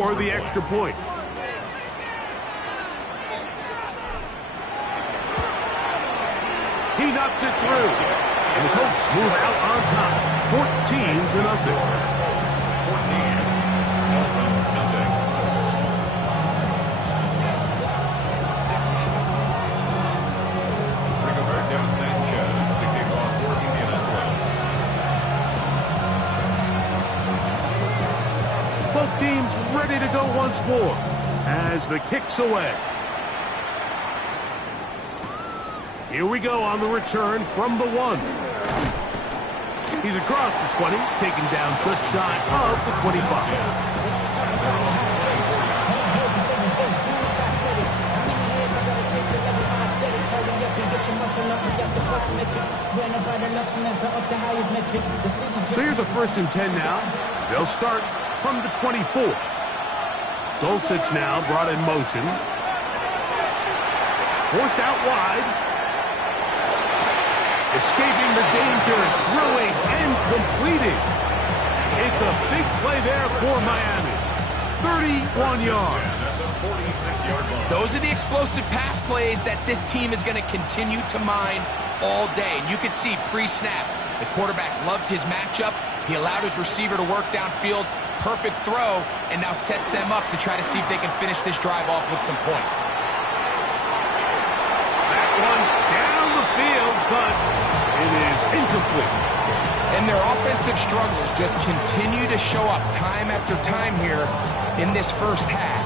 for the extra point. He knocks it through. And the Colts move out on top. 14-0. 14. Dolphins, nothing. Rigoberto Sanchez to kick off for Indianapolis. Both teams ready to go once more as the kick's away. Here we go on the return from the 1. He's across the 20, taken down just shy of the 25. So here's a 1st and 10 now. They'll start from the 24. Dulcich now brought in motion. Forced out wide. Escaping the danger, throwing and completing. It's a big play there for Miami. 31 yards. Those are the explosive pass plays that this team is going to continue to mine all day. And you can see pre-snap, the quarterback loved his matchup. He allowed his receiver to work downfield. Perfect throw, and now sets them up to try to see if they can finish this drive off with some points. That one down the field, but it is incomplete. And their offensive struggles just continue to show up time after time here in this first half.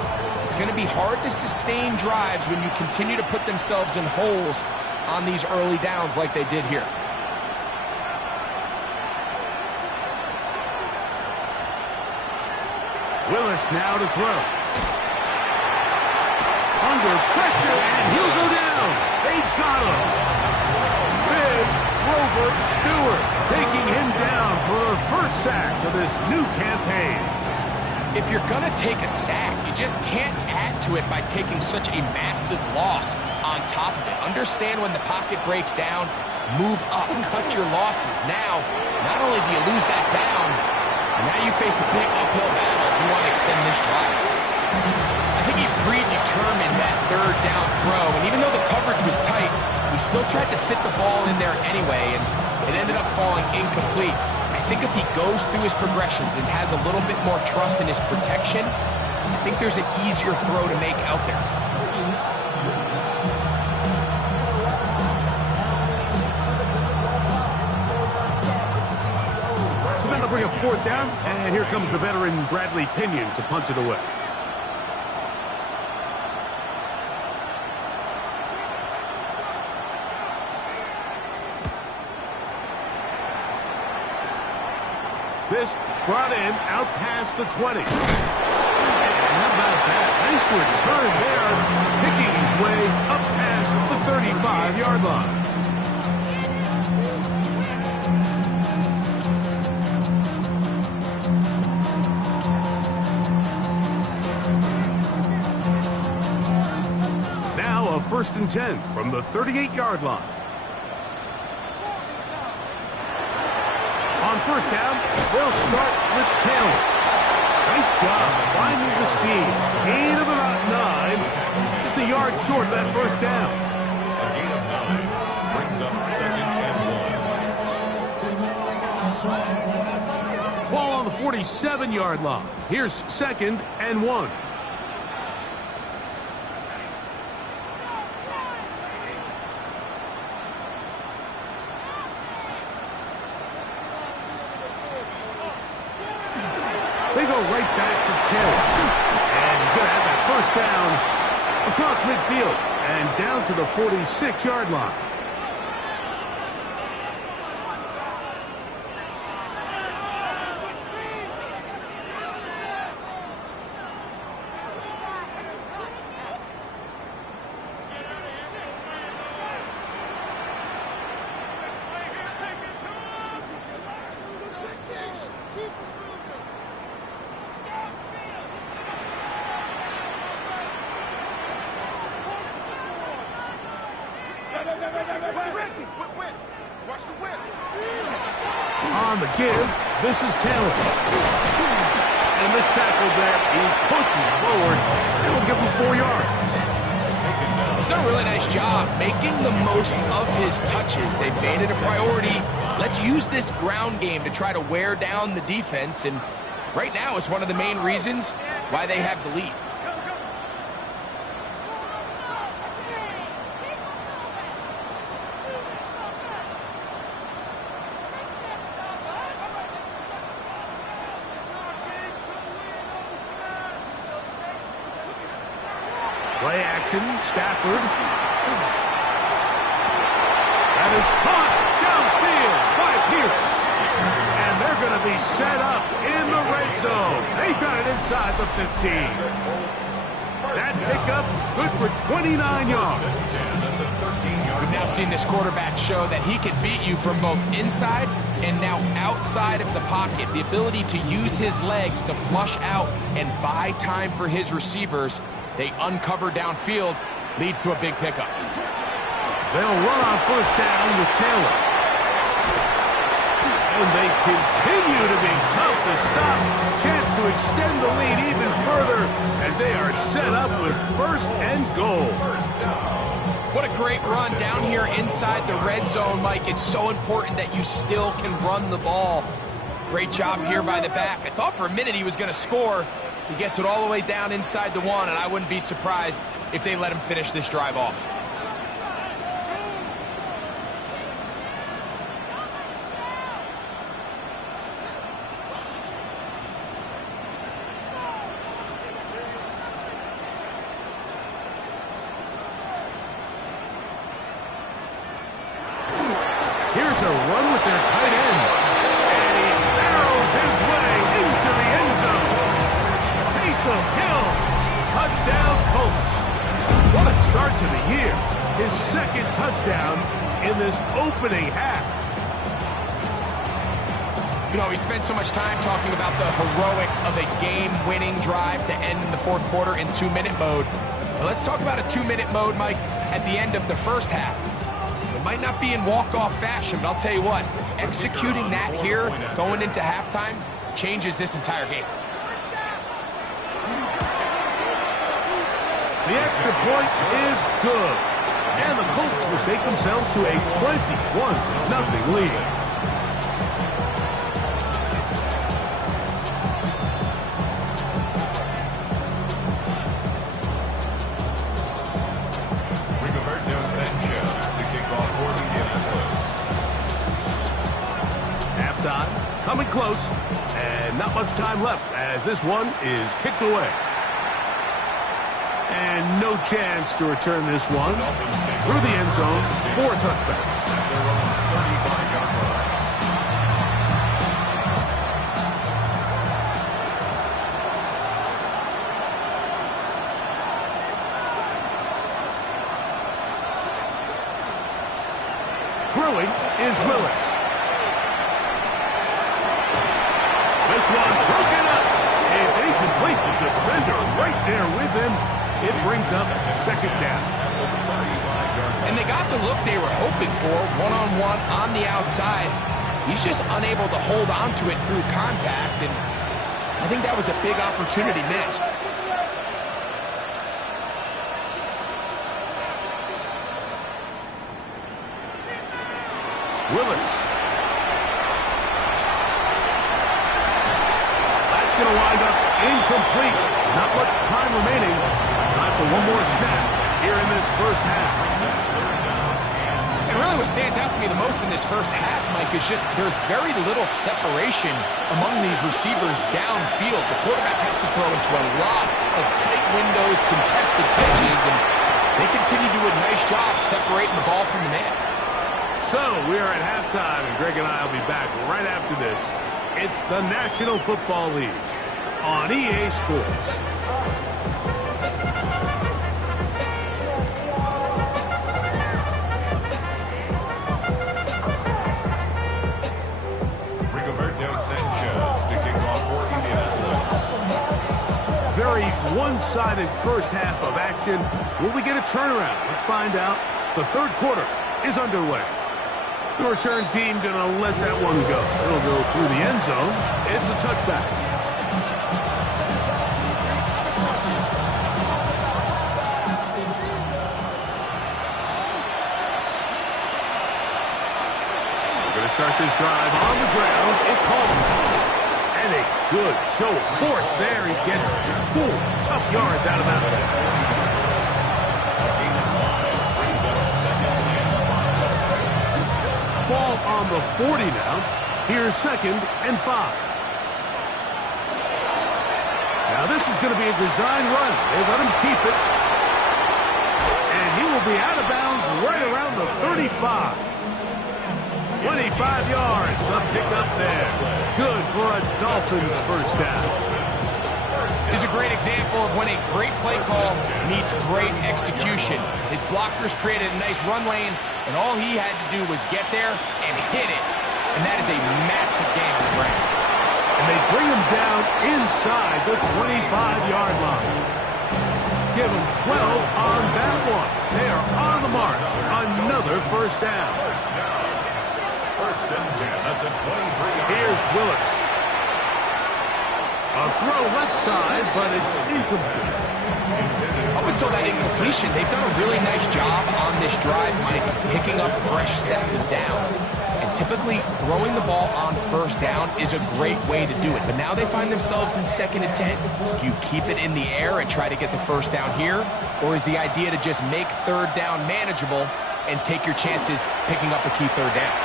It's going to be hard to sustain drives when you continue to put themselves in holes on these early downs like they did here. Willis now to throw. Under pressure, and he'll go down. They got him. Big Grover Stewart taking him down for her first sack of this new campaign. If you're going to take a sack, you just can't add to it by taking such a massive loss on top of it. Understand when the pocket breaks down, move up, cut your losses. Now, not only do you lose that down, now you face a big uphill battle if you want to extend this drive. I think he predetermined that 3rd down throw, and even though the coverage was tight, he still tried to fit the ball in there anyway, and it ended up falling incomplete. I think if he goes through his progressions and has a little bit more trust in his protection, I think there's an easier throw to make out there. Bring up 4th down, and here comes the veteran Bradley Pinion to punt it away. This brought in out past the 20. And how about that? Nice return there, picking his way up past the 35-yard line. A 1st and 10 from the 38-yard line. On 1st down, they'll start with Taylor. Nice job finding the seam. Gain of about 9. Just a yard short of that 1st down. A gain of 9 brings up 2nd and 1. Ball on the 47-yard line. Here's 2nd and 1. They go right back to Taylor. And he's going to have that 1st down across midfield and down to the 46-yard line. On the give, this is Taylor. And a missed tackle there. He pushes forward. It'll give him 4 yards. He's done a really nice job making the most of his touches. They've made it a priority. Let's use this ground game to try to wear down the defense. And right now it's one of the main reasons why they have the lead. Play action, Stafford. That is caught downfield by Pierce. And they're going to be set up in the red zone. They've got it inside the 15. That pickup good for 29 yards. We've now seen this quarterback show that he can beat you from both inside and now outside of the pocket. The ability to use his legs to flush out and buy time for his receivers. They uncover downfield, leads to a big pickup. They'll run on first down with Taylor. And they continue to be tough to stop. Chance to extend the lead even further as they are set up with first and goal. What a great run down here inside the red zone, Mike. It's so important that you still can run the ball. Great job here by the back. I thought for a minute he was going to score. He gets it all the way down inside the 1, and I wouldn't be surprised if they let him finish this drive off. Here's a run with their tight end. And he barrels his way into the end zone. Taysom Hill. Touchdown, Colts. What a start to the year. His second touchdown in this opening half. You know, we spent so much time talking about the heroics of a game-winning drive to end in the fourth quarter in 2-minute mode. Well, let's talk about a 2-minute mode, Mike, at the end of the first half. It might not be in walk-off fashion, but I'll tell you what, executing that here going into halftime changes this entire game. The extra point is good. And the Colts mistake themselves to a 21-0 lead. Coming close, and not much time left as this one is kicked away. And no chance to return this one through the end zone for a touchback. Throwing is Willis. This one broken up. It's incomplete. The defender right there with him. It brings up second down. And they got the look they were hoping for, one-on-one on the outside. He's just unable to hold on to it through contact, and I think that was a big opportunity missed. Willis. Going to wind up incomplete. Not much time remaining. Time for one more snap here in this first half. And really what stands out to me the most in this first half, Mike, is just there's very little separation among these receivers downfield. The quarterback has to throw into a lot of tight windows, contested pitches, and they continue to do a nice job separating the ball from the man. So we are at halftime, and Greg and I will be back right after this. It's the National Football League on EA Sports. Rigoberto Sanchez to kick off for Indianapolis. Very one-sided first half of action. Will we get a turnaround? Let's find out. The third quarter is underway. The return team going to let that one go. It'll go through the end zone. It's a touchback. Good show of force there. He gets 4 tough yards out of that one. Ball on the 40 now. Here's 2nd and 5. Now this is going to be a design run. They let him keep it. And he will be out of bounds right around the 35. 25 yards, the pickup there. Good for a Dolphins first down. This is a great example of when a great play call meets great execution. His blockers created a nice run lane, and all he had to do was get there and hit it. And that is a massive gain on the ground. And they bring him down inside the 25-yard line. Give him 12 on that one. They are on the mark. Another first down. First and 10 at the 23. Here's Willis. A throw left side, but it's incomplete. Up until that incompletion, they've done a really nice job on this drive, Mike, of picking up fresh sets of downs. And typically, throwing the ball on first down is a great way to do it. But now they find themselves in 2nd and 10. Do you keep it in the air and try to get the first down here? Or is the idea to just make 3rd down manageable and take your chances picking up a key 3rd down?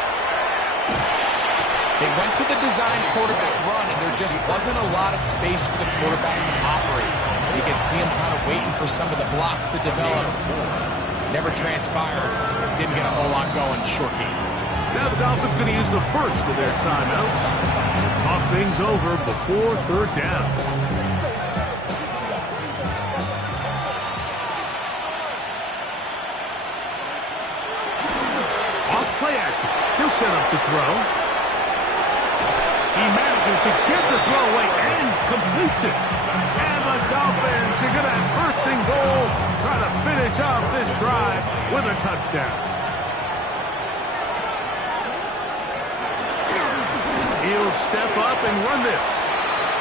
They went to the design quarterback run, and there just wasn't a lot of space for the quarterback to operate. You can see him kind of waiting for some of the blocks to develop. Never transpired. Didn't get a whole lot going. Short game. Now the Dolphins going to use the first of their timeouts. Talk things over before 3rd down. Off play action. He'll set up to throw. He manages to get the throw away and completes it. And the Dolphins are going to have 1st and goal, try to finish off this drive with a touchdown. He'll step up and run this.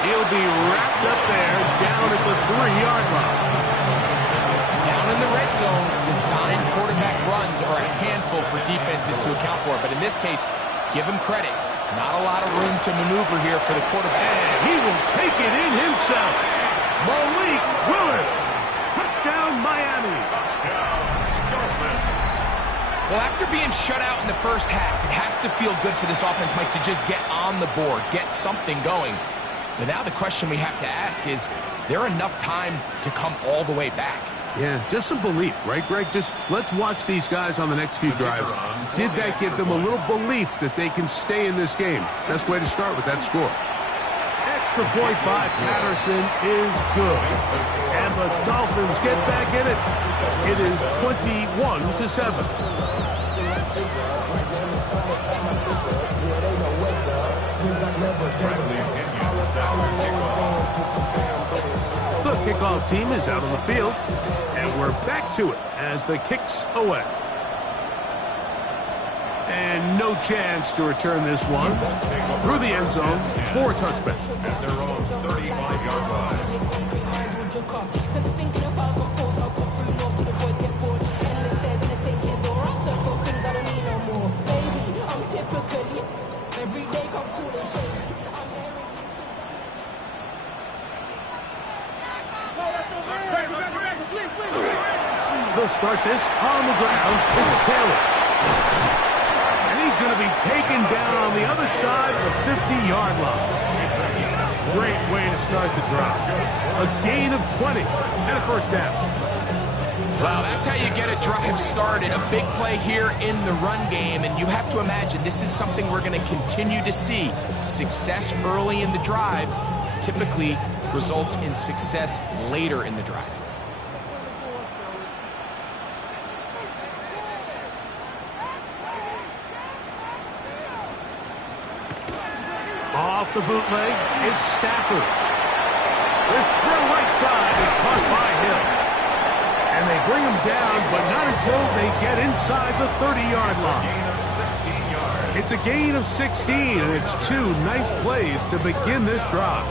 He'll be wrapped up there down at the 3-yard line. Down in the red zone, design quarterback runs are a handful for defenses to account for. But in this case, give him credit. Not a lot of room to maneuver here for the quarterback. And he will take it in himself. Malik Willis. Touchdown, Miami. Touchdown, Dolphins. Well, after being shut out in the first half, it has to feel good for this offense, Mike, to just get on the board, get something going. But now the question we have to ask is there enough time to come all the way back? Yeah, just some belief, right, Greg? Just let's watch these guys on the next few drives. Did that give them a little belief that they can stay in this game? Best way to start with that score. Extra point by Patterson is good. And the Dolphins get back in it. It is 21-7. The kickoff team is out on the field, and we're back to it as the kick's away. And no chance to return this one through the end zone for a touchback. At their own 35-yard line. They'll start this on the ground. It's Taylor. And he's going to be taken down on the other side of the 50-yard line. Great way to start the drive. A gain of 20 and a first down. Wow, that's how you get a drive started. A big play here in the run game, and you have to imagine this is something we're going to continue to see. Success early in the drive typically results in success later in the drive. Off the bootleg, it's Stafford. This throw right side is caught by Hill. And they bring him down, but not until they get inside the 30-yard line. It's a gain of 16, and it's 2 nice plays to begin this drive.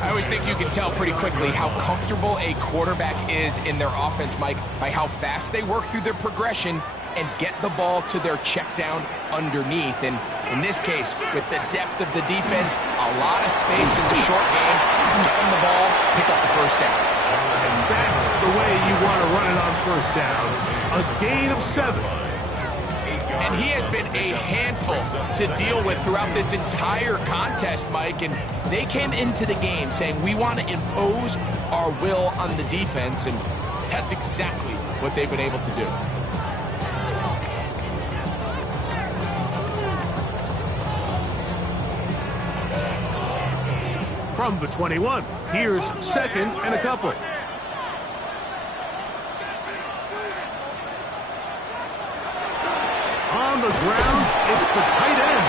I always think you can tell pretty quickly how comfortable a quarterback is in their offense, Mike, by how fast they work through their progression and get the ball to their check down underneath. And In this case, with the depth of the defense, a lot of space in the short game, get them the ball, pick up the first down. And that's the way you want to run it on first down. A gain of 7. And he has been a handful to deal with throughout this entire contest, Mike. And they came into the game saying, we want to impose our will on the defense. And that's exactly what they've been able to do. From the 21, here's 2nd and a couple. On the ground, it's the tight end.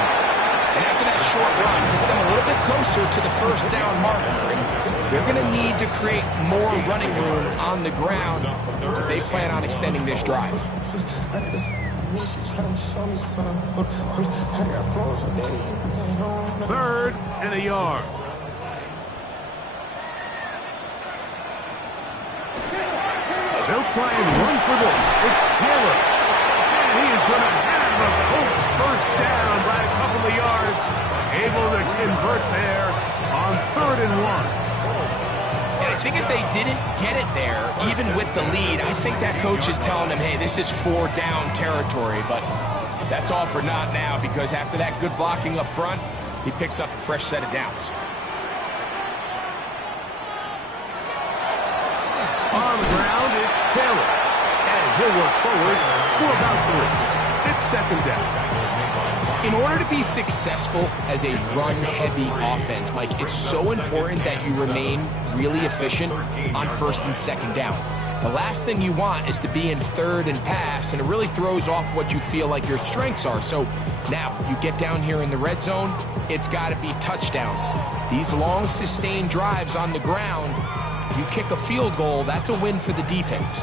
And after that short run, gets them a little bit closer to the first down marker. They're going to need to create more running room on the ground if they plan on extending this drive. 3rd and a yard. They'll try and run for this. It's Taylor. And he is going to have a Colts first down by a couple of yards. Able to convert there on 3rd and 1. And I think if they didn't get it there, even with the lead, I think that coach is telling them, hey, this is 4-down territory. But that's all for naught now, because after that good blocking up front, he picks up a fresh set of downs. On the ground, it's Taylor. And he'll work forward for about 3. It's 2nd down. In order to be successful as a run-heavy offense, Mike, it's so important that you remain really efficient on 1st and 2nd down. The last thing you want is to be in 3rd and pass, and it really throws off what you feel like your strengths are. So now you get down here in the red zone, it's got to be touchdowns. These long, sustained drives on the ground, you kick a field goal, that's a win for the defense.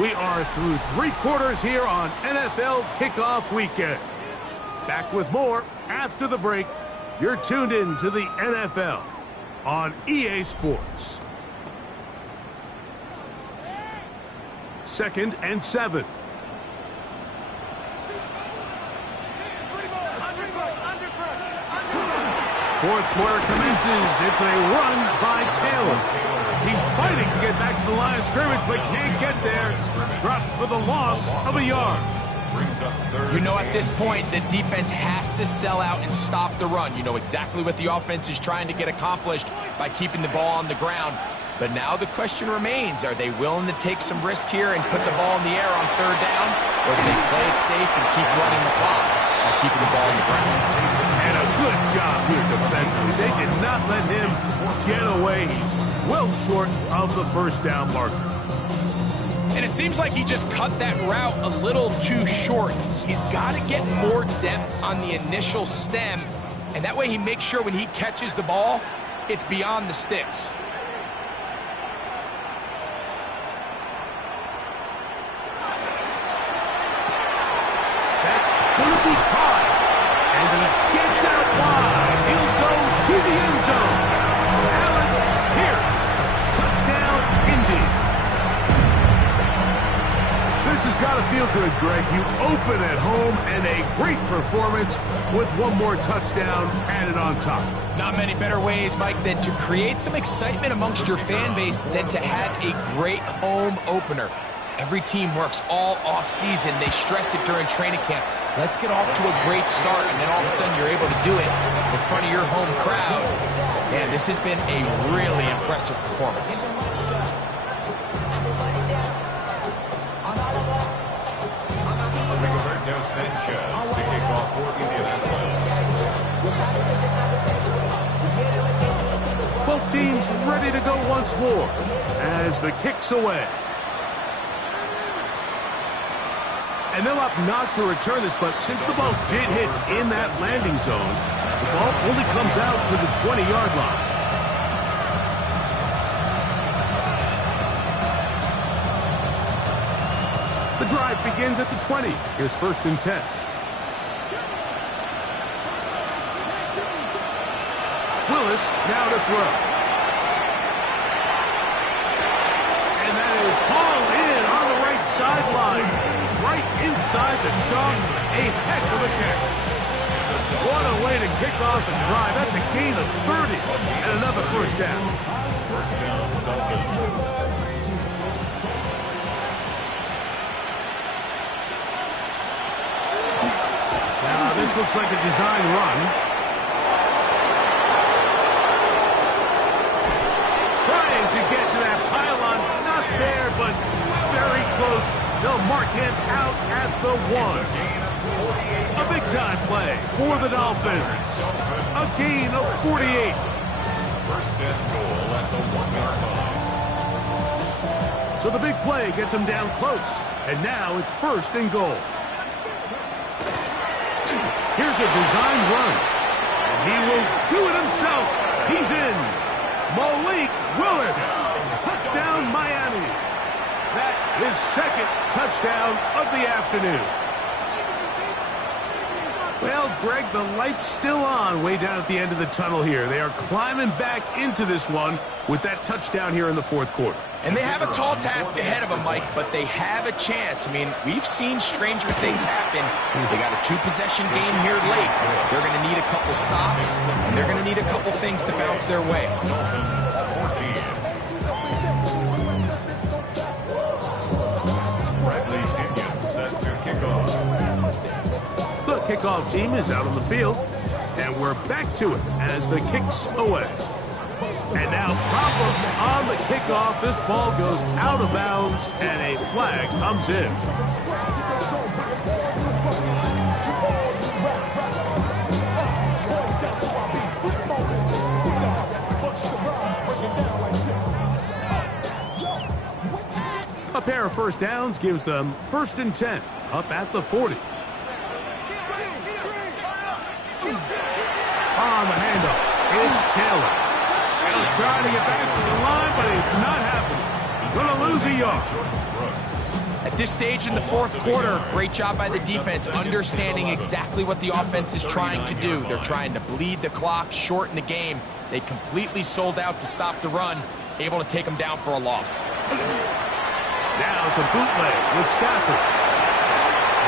We are through 3 quarters here on NFL Kickoff Weekend. Back with more after the break. You're tuned in to the NFL on EA Sports. 2nd and 7. Fourth quarter commences. It's a run by Taylor. He's fighting to get back to the line of scrimmage, but can't get there. Dropped for the loss of a yard. You know, at this point, the defense has to sell out and stop the run. You know exactly what the offense is trying to get accomplished by keeping the ball on the ground. But now the question remains, are they willing to take some risk here and put the ball in the air on 3rd down? Or do they play it safe and keep running the clock by keeping the ball on the ground? And a good job here defensively. They did not let him get away. He's well short of the first down marker. And it seems like he just cut that route a little too short. He's got to get more depth on the initial stem, and that way he makes sure when he catches the ball, it's beyond the sticks. That's going to be caught. And he gets out wide. He'll go to the end zone. Allen Pierce. Touchdown, Indy. This has got to feel good, Greg. You open at home and a great performance with one more touchdown added on top. Not many better ways, Mike, than to create some excitement amongst your fan base than to have a great home opener. Every team works all off-season. They stress it during training camp. Let's get off to a great start, and then all of a sudden you're able to do it in front of your home crowd. Man, this has been a really impressive performance. Sanchez to kick off for Indianapolis. Both teams ready to go once more as the kick's away. And they'll opt not to return this, but since the balls did hit in that landing zone, the ball only comes out to the 20-yard line. The drive begins at the 20. Here's 1st and 10. Willis now to throw. That is hauled in on the right sideline. Right inside the chalk. A heck of a kick. What a way to kick off the drive. That's a gain of 30 and another first down. First down, Dolphins. Now, this looks like a design run. Trying to get to that pylon. Not there, but very close. They'll mark him out at the 1. A big-time play for the Dolphins. A gain of 48. First and goal at the 1-yard line. So the big play gets him down close. And now it's first and goal. Here's a design run. And he will do it himself. He's in. Malik Willis. Touchdown, Miami. That is second touchdown of the afternoon. Well, Greg, the light's still on way down at the end of the tunnel here. They are climbing back into this one with that touchdown here in the fourth quarter. And they have a tall task ahead of them, Mike, but they have a chance. I mean, we've seen stranger things happen. They got a two-possession game here late. They're going to need a couple stops, and they're going to need a couple things to bounce their way. Dolphins 14. Bradley Pinion set to kick off. The kickoff team is out on the field, and we're back to it as the kick's away. And now problems on the kickoff. This ball goes out of bounds, and a flag comes in. A pair of first downs gives them 1st and 10 up at the 40. On the handoff, it's Taylor. He'll try to get back to the line, but it's not happening. Going to lose a yard. At this stage in the fourth quarter, great job by the defense, understanding exactly what the offense is trying to do. They're trying to bleed the clock, shorten the game. They completely sold out to stop the run, able to take them down for a loss. Now it's a bootleg with Stafford.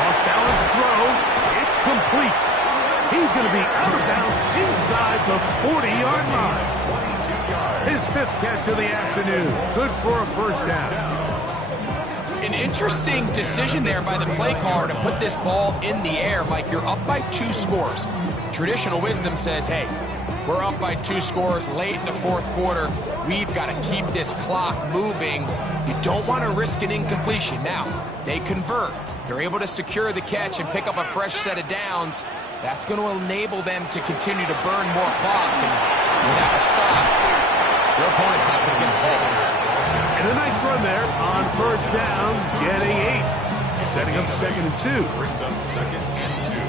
Off-balance throw. It's complete. He's going to be out of bounds inside the 40-yard line. His 5th catch of the afternoon. Good for a first down. An interesting decision there by the play caller to put this ball in the air. Mike, you're up by 2 scores. Traditional wisdom says, hey, we're up by 2 scores late in the fourth quarter. We've got to keep this clock moving. You don't want to risk an incompletion. Now, they convert. They're able to secure the catch and pick up a fresh set of downs. That's going to enable them to continue to burn more clock. And without a stop, their opponent's not going to get the ball. And a nice run there on first down, getting 8. Setting up 2nd and 2. Brings up 2nd and 2.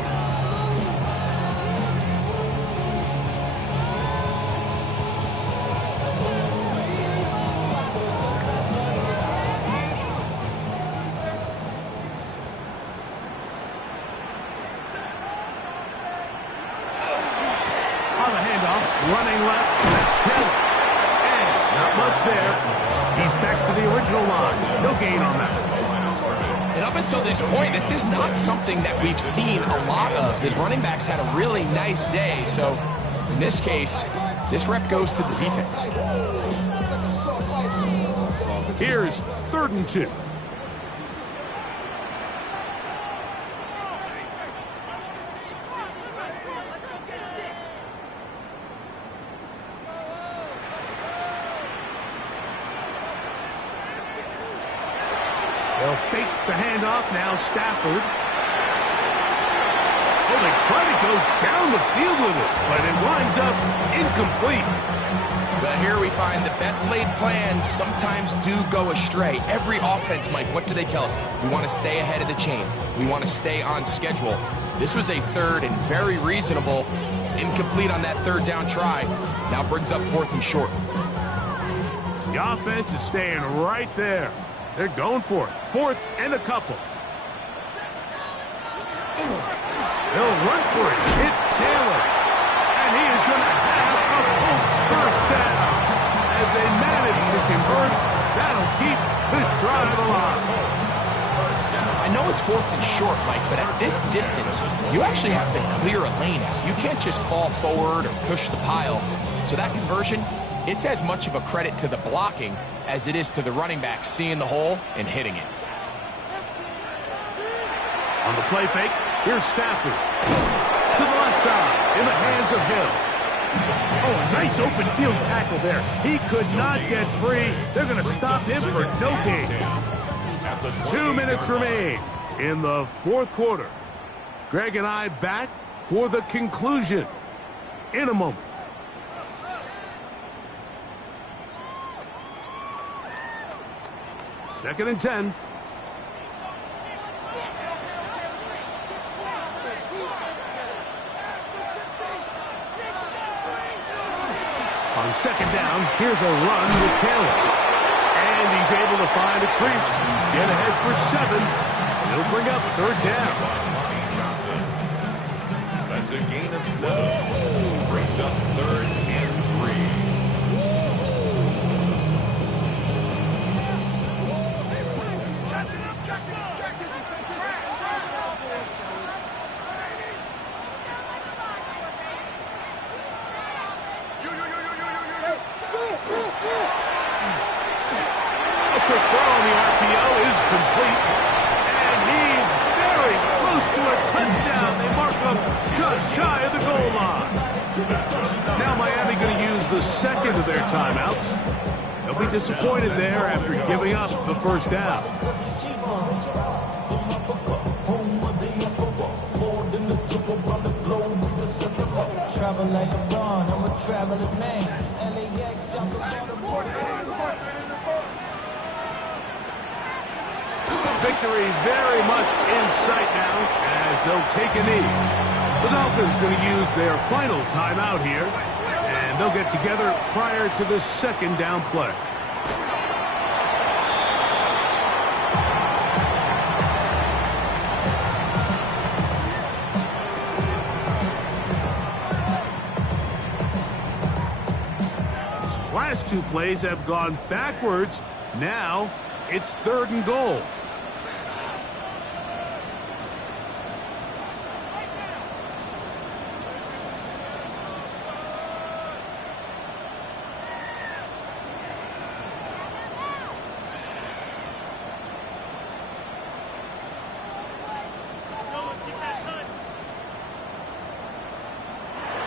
Running left, that's Taylor. And not much there. He's back to the original line. No gain on that. And up until this point, this is not something that we've seen a lot of. His running backs had a really nice day. So in this case, this rep goes to the defense. Here's 3rd and 2. They'll fake the handoff now, Stafford. Oh, they try to go down the field with it, but it winds up incomplete. Well, here we find the best laid plans sometimes do go astray. Every offense, Mike, what do they tell us? We want to stay ahead of the chains. We want to stay on schedule. This was a 3rd and very reasonable. Incomplete on that 3rd down try. Now brings up 4th and short. The offense is staying right there. They're going for it. 4th and a couple. They'll run for it. It's Taylor. And he is going to have a Colts first down. As they manage to convert, that'll keep this drive alive. I know it's 4th and short, Mike, but at this distance, you actually have to clear a lane out. You can't just fall forward or push the pile. So that conversion, it's as much of a credit to the blocking as it is to the running back seeing the hole and hitting it. On the play fake, here's Stafford. To the left side, in the hands of Hill. Oh, a nice open field tackle there. He could not get free. They're going to stop him for no gain. 2 minutes remain in the 4th quarter. Greg and I back for the conclusion in a moment. Second and 10. On second down, here's a run with Kelly. And he's able to find a crease. Get ahead for 7. He'll bring up 3rd down. That's a gain of 7. Brings up 3rd and 3. Quick throw on the RPO is complete. And he's very close to a touchdown. They mark him just shy of the goal line. Now Miami going to use the second of their timeouts. They'll be disappointed there after giving up the first down. Travel like LeBron, I'm a traveling man. LAX, Victory very much in sight now as they'll take a knee. The Dolphins going to use their final timeout here, and they'll get together prior to the second down play. These last 2 plays have gone backwards. Now it's 3rd and goal.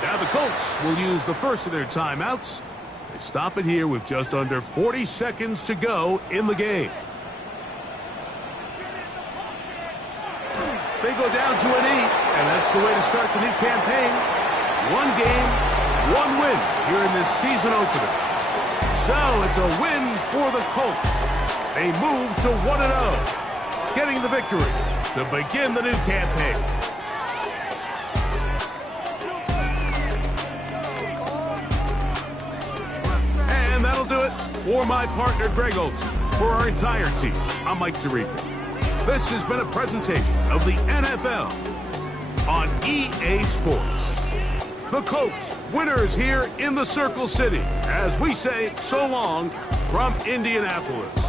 Now the Colts will use the first of their timeouts. They stop it here with just under 40 seconds to go in the game. They go down to a knee, and that's the way to start the new campaign. 1 game, 1 win here in this season opener. So it's a win for the Colts. They move to 1-0, getting the victory to begin the new campaign. And that'll do it for my partner, Greg Olson. For our entire team, I'm Mike Tirico. This has been a presentation of the NFL on EA Sports. The Colts, winners here in the Circle City, as we say so long from Indianapolis.